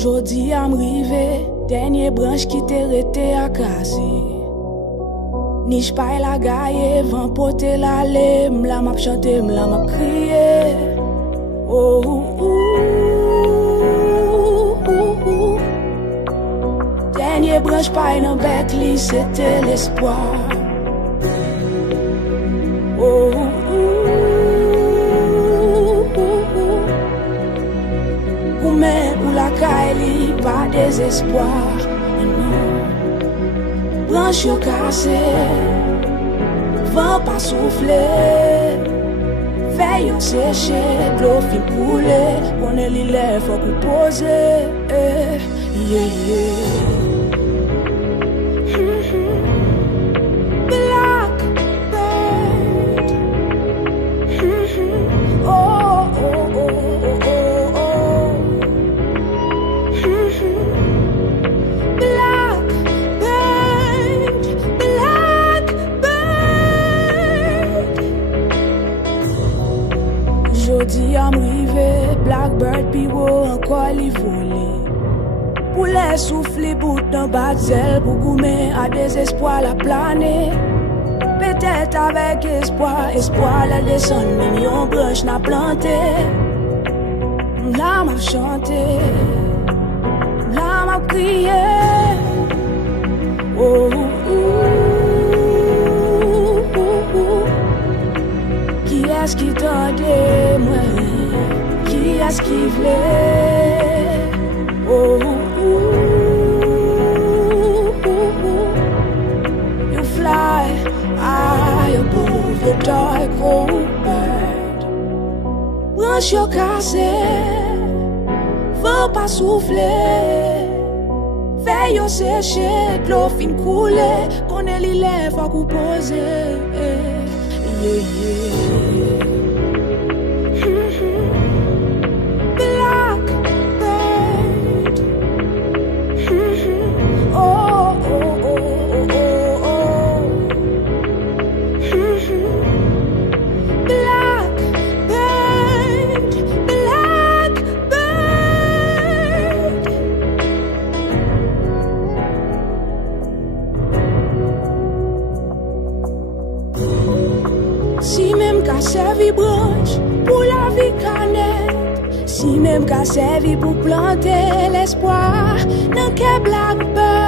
Jodi am rive, dernier branche qui t'est resté à casser. Niche paille la gaille, vent poter la lait, m'la m'a chanté, m'la m'a crié. Oh, dernier branche paille dans bec li, c'était l'espoir. Oh, mais ou la caille, pas désespoir. Branche yo cassé, vent pas souffler, veille yo séché, l'eau fin couler, on est l'île, faut qu'on pose, yeah, yeah. Blackbird, oh, oh, oh, oh, oh, Jodi am rive, Blackbird pi wo encore li volé. Pour les souffler bout dans batzel, pour goumer à désespoir la planer. Peut-être avec espoir, espoir la descend, même yon branche n'a planté. M'la m'a chanté, m'la m'a crié. Oh, qui est-ce qui t'aidait, moi? Qui est-ce qui voulait? Oh, you fly high above the dark old bird. Branche yo cassé, vent pas souffler, veille yo séché, l'eau fin couler, connaît l'île, faut qu'on pose. Yeah, yeah. Blackbird, oh, oh, oh, oh, oh. Blackbird, Blackbird. Si même qu'à servi branche pour la vie canette, si même qu'à servi pour planter l'espoir dans quel Blackbird.